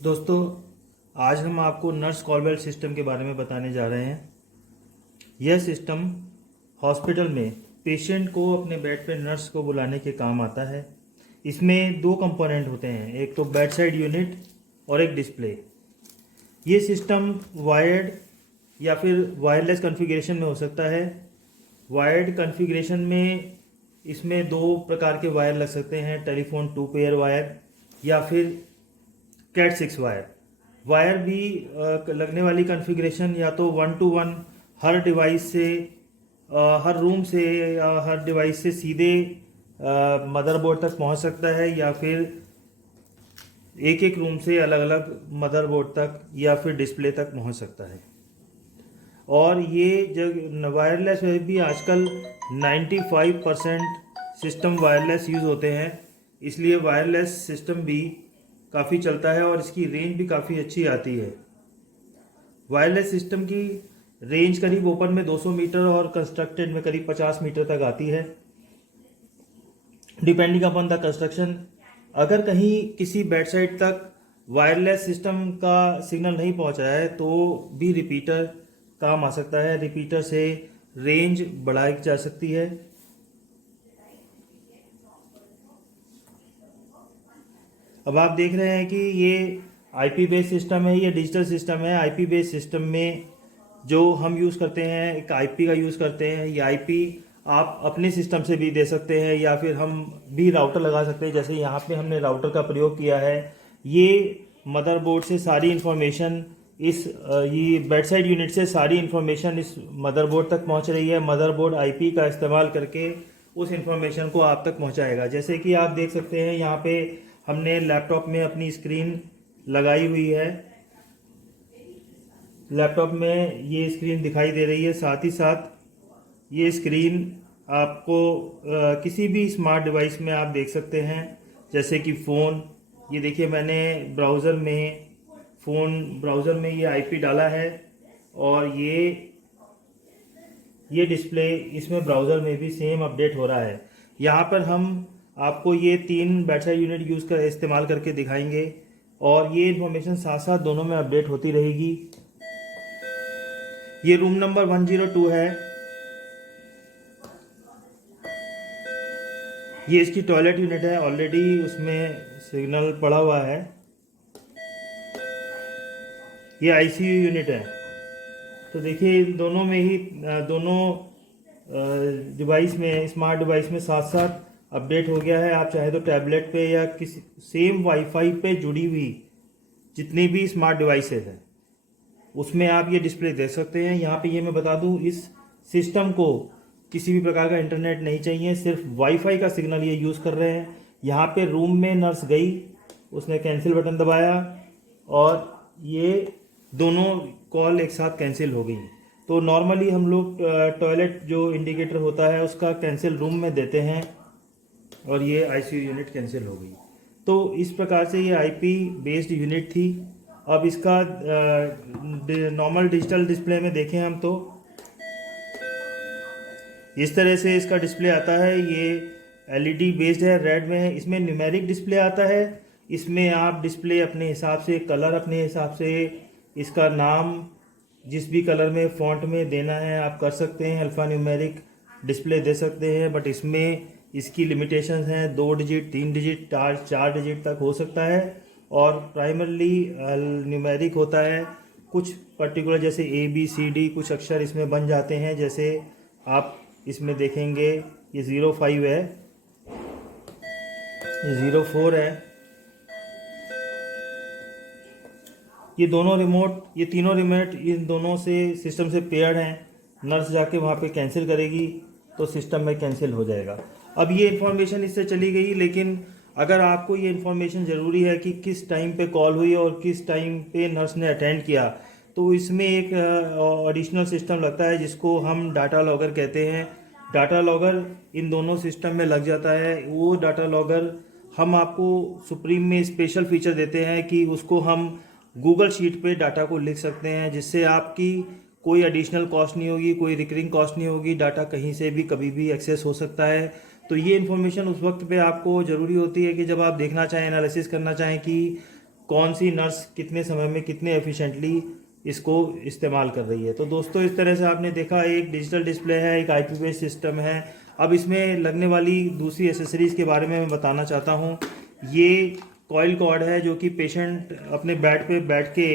दोस्तों, आज हम आपको नर्स कॉल बेल सिस्टम के बारे में बताने जा रहे हैं। यह सिस्टम हॉस्पिटल में पेशेंट को अपने बेड पे नर्स को बुलाने के काम आता है। इसमें दो कंपोनेंट होते हैं, एक तो बेड साइड यूनिट और एक डिस्प्ले। ये सिस्टम वायर्ड या फिर वायरलेस कॉन्फ़िगरेशन में हो सकता है। वायर्ड कॉन्फ़िगरेशन में इसमें दो प्रकार के वायर लग सकते हैं, टेलीफोन 2 पेयर वायर या फिर कैट 6 वायर। वायर भी लगने वाली कॉन्फ़िगरेशन या तो 1 to 1 हर डिवाइस से हर रूम से या हर डिवाइस से सीधे मदरबोर्ड तक पहुंच सकता है, या फिर एक एक रूम से अलग अलग मदरबोर्ड तक या फिर डिस्प्ले तक पहुंच सकता है। और ये जब वायरलेस भी आजकल 95% सिस्टम वायरलेस यूज़ होते हैं, इसलिए वायरलेस सिस्टम भी काफ़ी चलता है और इसकी रेंज भी काफ़ी अच्छी आती है। वायरलेस सिस्टम की रेंज करीब ओपन में 200 मीटर और कंस्ट्रक्टेड में करीब 50 मीटर तक आती है, डिपेंडिंग अपॉन द कंस्ट्रक्शन। अगर कहीं किसी बेड साइड तक वायरलेस सिस्टम का सिग्नल नहीं पहुंचा है तो भी रिपीटर काम आ सकता है। रिपीटर से रेंज बढ़ाई जा सकती है। अब आप देख रहे हैं कि ये आईपी बेस्ड सिस्टम है, ये डिजिटल सिस्टम है। आईपी बेस्ड सिस्टम में जो हम यूज़ करते हैं, एक आईपी का यूज़ करते हैं। ये आईपी आप अपने सिस्टम से भी दे सकते हैं या फिर हम भी राउटर लगा सकते हैं। जैसे यहाँ पे हमने राउटर का प्रयोग किया है। ये मदरबोर्ड से सारी इन्फॉर्मेशन ये बेड साइड यूनिट से सारी इन्फॉर्मेशन इस मदरबोर्ड तक पहुँच रही है। मदरबोर्ड आईपी का इस्तेमाल करके उस इन्फॉर्मेशन को आप तक पहुँचाएगा। जैसे कि आप देख सकते हैं, यहाँ पे हमने लैपटॉप में अपनी स्क्रीन लगाई हुई है। लैपटॉप में ये स्क्रीन दिखाई दे रही है। साथ ही साथ ये स्क्रीन आपको किसी भी स्मार्ट डिवाइस में आप देख सकते हैं, जैसे कि फ़ोन। ये देखिए, मैंने ब्राउज़र में ये आईपी डाला है और ये डिस्प्ले इसमें ब्राउज़र में भी सेम अपडेट हो रहा है। यहाँ पर हम आपको ये 3 बेड साइड यूनिट इस्तेमाल करके दिखाएंगे और ये इन्फॉर्मेशन साथ साथ दोनों में अपडेट होती रहेगी। ये रूम नंबर 102 है। ये इसकी टॉयलेट यूनिट है, ऑलरेडी उसमें सिग्नल पड़ा हुआ है। ये आईसीयू यूनिट है। तो देखिए, इन दोनों में ही दोनों डिवाइस में, स्मार्ट डिवाइस में साथ साथ अपडेट हो गया है। आप चाहे तो टैबलेट पे या किसी सेम वाईफाई पे जुड़ी हुई जितनी भी स्मार्ट डिवाइसेज हैं उसमें आप ये डिस्प्ले देख सकते हैं। यहाँ पे ये मैं बता दूँ, इस सिस्टम को किसी भी प्रकार का इंटरनेट नहीं चाहिए, सिर्फ वाईफाई का सिग्नल ये यूज़ कर रहे हैं। यहाँ पे रूम में नर्स गई, उसने कैंसिल बटन दबाया और ये दोनों कॉल एक साथ कैंसिल हो गई। तो नॉर्मली हम लोग टॉयलेट जो इंडिकेटर होता है उसका कैंसिल रूम में देते हैं और ये आईसीयू यूनिट कैंसिल हो गई। तो इस प्रकार से ये आईपी बेस्ड यूनिट थी। अब इसका नॉर्मल डिजिटल डिस्प्ले में देखें हम तो इस तरह से इसका डिस्प्ले आता है। ये एलईडी बेस्ड है, रेड में है। इसमें न्यूमेरिक डिस्प्ले आता है। इसमें आप डिस्प्ले अपने हिसाब से, कलर अपने हिसाब से, इसका नाम जिस भी कलर में फॉन्ट में देना है आप कर सकते हैं। अल्फ़ा न्यूमेरिक डिस्प्ले दे सकते हैं, बट इसमें इसकी लिमिटेशंस हैं। 2 डिजिट, 3 डिजिट, 4 डिजिट तक हो सकता है और प्राइमरली न्यूमेरिक होता है। कुछ पर्टिकुलर जैसे ABCD कुछ अक्षर इसमें बन जाते हैं। जैसे आप इसमें देखेंगे ये 05 है, ये 04 है। ये तीनों रिमोट इन दोनों से सिस्टम से पेयर्ड हैं। नर्स जाके वहाँ पे कैंसिल करेगी तो सिस्टम में कैंसिल हो जाएगा। अब ये इन्फॉर्मेशन इससे चली गई, लेकिन अगर आपको ये इन्फॉर्मेशन ज़रूरी है कि किस टाइम पे कॉल हुई और किस टाइम पे नर्स ने अटेंड किया, तो इसमें एक एडिशनल सिस्टम लगता है जिसको हम डाटा लॉगर कहते हैं। डाटा लॉगर इन दोनों सिस्टम में लग जाता है। वो डाटा लॉगर हम आपको सुप्रीम में स्पेशल फीचर देते हैं कि उसको हम गूगल शीट पे डाटा को लिख सकते हैं, जिससे आपकी कोई एडिशनल कॉस्ट नहीं होगी, कोई रिकरिंग कॉस्ट नहीं होगी। डाटा कहीं से भी कभी भी एक्सेस हो सकता है। तो ये इन्फॉर्मेशन उस वक्त पे आपको ज़रूरी होती है कि जब आप देखना चाहें, एनालिसिस करना चाहें कि कौन सी नर्स कितने समय में कितने एफिशिएंटली इसको इस्तेमाल कर रही है। तो दोस्तों इस तरह से आपने देखा एक डिजिटल डिस्प्ले है, एक आईपी बेस्ड सिस्टम है। अब इसमें लगने वाली दूसरी एसेसरीज़ के बारे में मैं बताना चाहता हूँ। ये कॉइल कॉर्ड है जो कि पेशेंट अपने बेड पे बैठ के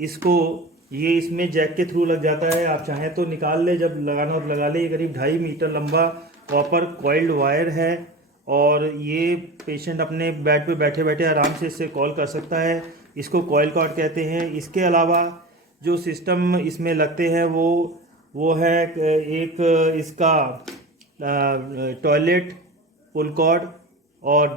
इसको ये इसमें जैक के थ्रू लग जाता है। आप चाहें तो निकाल ले, जब लगाना हो तो लगा ले। ये करीब 2.5 मीटर लंबा कॉपर कॉइल्ड वायर है और ये पेशेंट अपने बेड पे बैठे बैठे आराम से इससे कॉल कर सकता है। इसको कॉइल कॉर्ड कहते हैं। इसके अलावा जो सिस्टम इसमें लगते हैं वो है एक इसका टॉयलेट पुल कॉर्ड और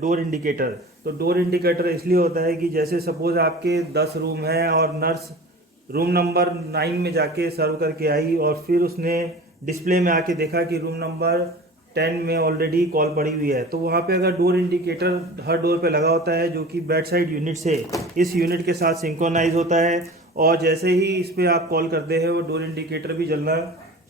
डोर इंडिकेटर। तो डोर इंडिकेटर इसलिए होता है कि जैसे सपोज आपके 10 रूम हैं और नर्स रूम नंबर 9 में जाके सर्व करके आई और फिर उसने डिस्प्ले में आके देखा कि रूम नंबर 10 में ऑलरेडी कॉल पड़ी हुई है, तो वहाँ पे अगर डोर इंडिकेटर हर डोर पे लगा होता है जो कि बेड साइड यूनिट से इस यूनिट के साथ सिंक्रोनाइज होता है और जैसे ही इस पर आप कॉल करते हैं वो डोर इंडिकेटर भी जलना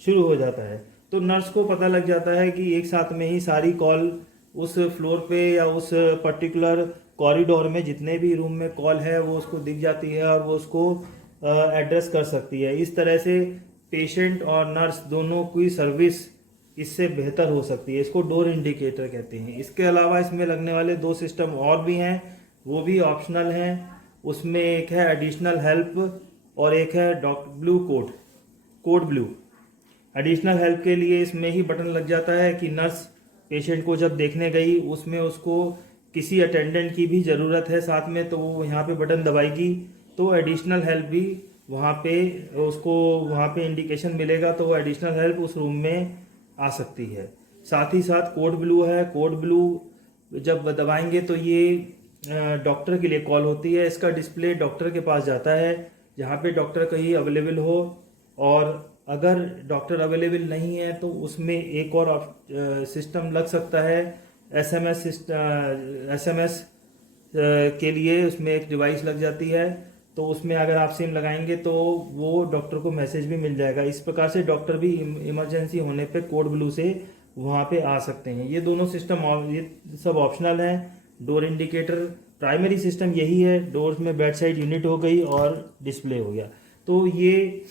शुरू हो जाता है। तो नर्स को पता लग जाता है कि एक साथ में ही सारी कॉल उस फ्लोर पे या उस पर्टिकुलर कॉरिडोर में जितने भी रूम में कॉल है वो उसको दिख जाती है और वो उसको एड्रेस कर सकती है। इस तरह से पेशेंट और नर्स दोनों की सर्विस इससे बेहतर हो सकती है। इसको डोर इंडिकेटर कहते हैं। इसके अलावा इसमें लगने वाले 2 सिस्टम और भी हैं, वो भी ऑप्शनल हैं। उसमें एक है एडिशनल हेल्प और एक है blue code blue. Additional help के लिए इसमें ही बटन लग जाता है कि नर्स पेशेंट को जब देखने गई उसमें उसको किसी अटेंडेंट की भी ज़रूरत है साथ में, तो वो यहाँ पे बटन दबाएगी तो एडिशनल हेल्प भी वहाँ पे उसको वहाँ पे इंडिकेशन मिलेगा, तो वो एडिशनल हेल्प उस रूम में आ सकती है। साथ ही साथ कोड ब्लू है। कोड ब्लू जब दबाएंगे तो ये डॉक्टर के लिए कॉल होती है। इसका डिस्प्ले डॉक्टर के पास जाता है जहाँ पे डॉक्टर कहीं अवेलेबल हो, और अगर डॉक्टर अवेलेबल नहीं है तो उसमें एक और सिस्टम लग सकता है एसएमएस के लिए। उसमें एक डिवाइस लग जाती है, तो उसमें अगर आप सिम लगाएंगे तो वो डॉक्टर को मैसेज भी मिल जाएगा। इस प्रकार से डॉक्टर भी इमरजेंसी होने पे कोड ब्लू से वहाँ पे आ सकते हैं। ये दोनों सिस्टम ये सब ऑप्शनल हैं। डोर इंडिकेटर प्राइमरी सिस्टम यही है, डोर्स में बेड साइड यूनिट हो गई और डिस्प्ले हो गया। तो ये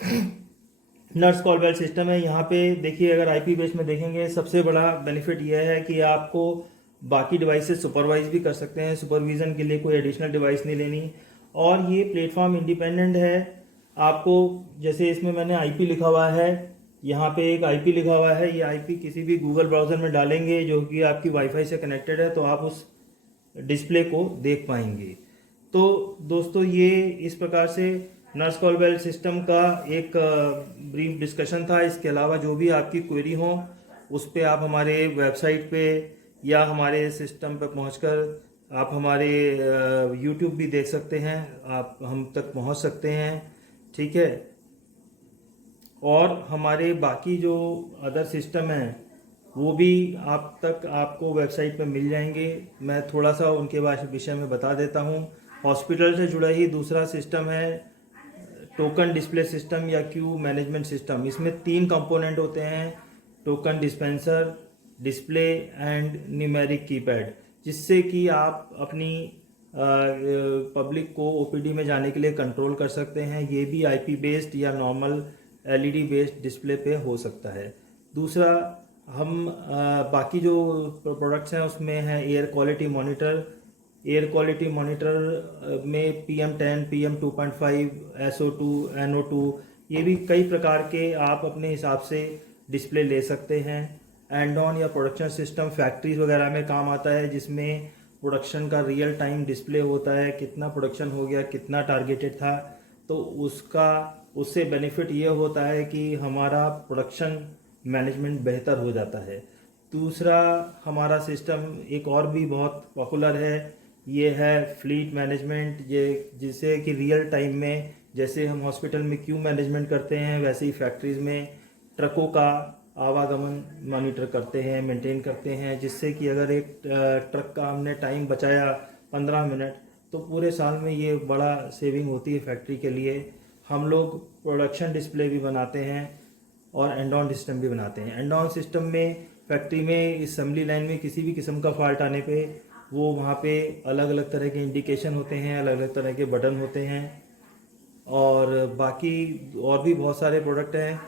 नर्स कॉल बेल सिस्टम है। यहाँ पे देखिए अगर आईपी बेस में देखेंगे सबसे बड़ा बेनिफिट यह है कि आपको बाकी डिवाइसेस सुपरवाइज भी कर सकते हैं। सुपरविजन के लिए कोई एडिशनल डिवाइस नहीं लेनी, और ये प्लेटफॉर्म इंडिपेंडेंट है। आपको जैसे इसमें मैंने आईपी लिखा हुआ है, यहाँ पे एक आईपी लिखा हुआ है, ये आईपी किसी भी गूगल ब्राउज़र में डालेंगे जो कि आपकी वाईफाई से कनेक्टेड है तो आप उस डिस्प्ले को देख पाएंगे। तो दोस्तों ये इस प्रकार से नर्स कॉल बेल सिस्टम का एक ब्रीफ डिस्कशन था। इसके अलावा जो भी आपकी क्वेरी हो उस पर आप हमारे वेबसाइट पे या हमारे सिस्टम पर पहुंचकर आप हमारे यूट्यूब भी देख सकते हैं, आप हम तक पहुंच सकते हैं, ठीक है। और हमारे बाकी जो अदर सिस्टम हैं वो भी आप तक आपको वेबसाइट पे मिल जाएंगे। मैं थोड़ा सा उनके विषय में बता देता हूँ। हॉस्पिटल से जुड़ा ही दूसरा सिस्टम है टोकन डिस्प्ले सिस्टम या क्यू मैनेजमेंट सिस्टम। इसमें 3 कंपोनेंट होते हैं, token dispenser, display and numeric keypad, जिससे कि आप अपनी पब्लिक को ओपीडी में जाने के लिए कंट्रोल कर सकते हैं। ये भी आईपी बेस्ड या नॉर्मल एलईडी बेस्ड डिस्प्ले पे हो सकता है। दूसरा हम बाकी जो प्रोडक्ट्स हैं उसमें है air quality monitor. Air quality monitor में PM10, PM2.5, SO2, NO2 ये भी कई प्रकार के आप अपने हिसाब से डिस्प्ले ले सकते हैं। एंडॉन या प्रोडक्शन सिस्टम फैक्ट्रीज वगैरह में काम आता है, जिसमें प्रोडक्शन का रियल टाइम डिस्प्ले होता है, कितना प्रोडक्शन हो गया, कितना टारगेटेड था। तो उससे बेनिफिट ये होता है कि हमारा प्रोडक्शन मैनेजमेंट बेहतर हो जाता है। दूसरा हमारा सिस्टम एक और भी बहुत पॉपुलर है, ये है फ्लीट मैनेजमेंट। ये जिससे कि रियल टाइम में जैसे हम हॉस्पिटल में क्यू मैनेजमेंट करते हैं वैसे ही फैक्ट्रीज़ में ट्रकों का आवागमन मॉनिटर करते हैं, मेंटेन करते हैं, जिससे कि अगर एक ट्रक का हमने टाइम बचाया 15 मिनट तो पूरे साल में ये बड़ा सेविंग होती है फैक्ट्री के लिए। हम लोग प्रोडक्शन डिस्प्ले भी बनाते हैं और एंडॉन सिस्टम भी बनाते हैं। एंडॉन सिस्टम में फैक्ट्री में असेंबली लाइन में किसी भी किस्म का फॉल्ट आने पे वो वहाँ पे अलग अलग तरह के इंडिकेशन होते हैं, अलग अलग तरह के बटन होते हैं, और बाकी और भी बहुत सारे प्रोडक्ट हैं।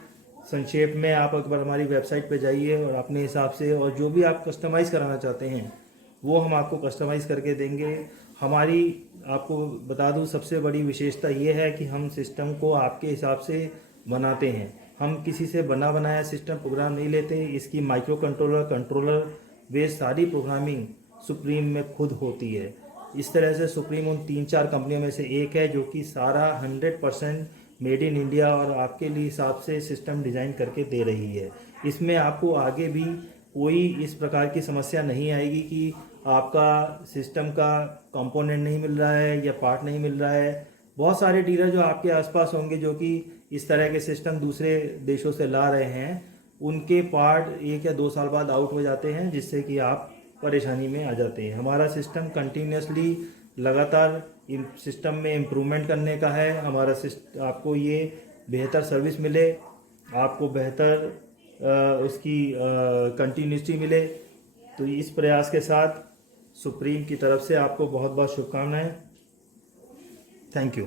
संक्षेप में आप एक बार हमारी वेबसाइट पे जाइए और अपने हिसाब से, और जो भी आप कस्टमाइज़ कराना चाहते हैं वो हम आपको कस्टमाइज़ करके देंगे। हमारी, आपको बता दूं, सबसे बड़ी विशेषता ये है कि हम सिस्टम को आपके हिसाब से बनाते हैं। हम किसी से बना बनाया सिस्टम प्रोग्राम नहीं लेते। इसकी माइक्रो कंट्रोलर, कंट्रोलर वे सारी प्रोग्रामिंग सुप्रीम में खुद होती है। इस तरह से सुप्रीम उन 3-4 कंपनियों में से एक है जो कि सारा 100% मेड इन इंडिया और आपके लिए हिसाब से सिस्टम डिज़ाइन करके दे रही है। इसमें आपको आगे भी कोई इस प्रकार की समस्या नहीं आएगी कि आपका सिस्टम का कंपोनेंट नहीं मिल रहा है या पार्ट नहीं मिल रहा है। बहुत सारे डीलर जो आपके आसपास होंगे जो कि इस तरह के सिस्टम दूसरे देशों से ला रहे हैं, उनके पार्ट 1 या 2 साल बाद आउट हो जाते हैं, जिससे कि आप परेशानी में आ जाते हैं। हमारा सिस्टम कंटिन्यूसली लगातार सिस्टम में इम्प्रूवमेंट करने का है। हमारा सिस्टम आपको ये बेहतर सर्विस मिले, आपको बेहतर उसकी कंटिन्यूटी मिले। तो इस प्रयास के साथ सुप्रीम की तरफ से आपको बहुत बहुत शुभकामनाएं। Thank you.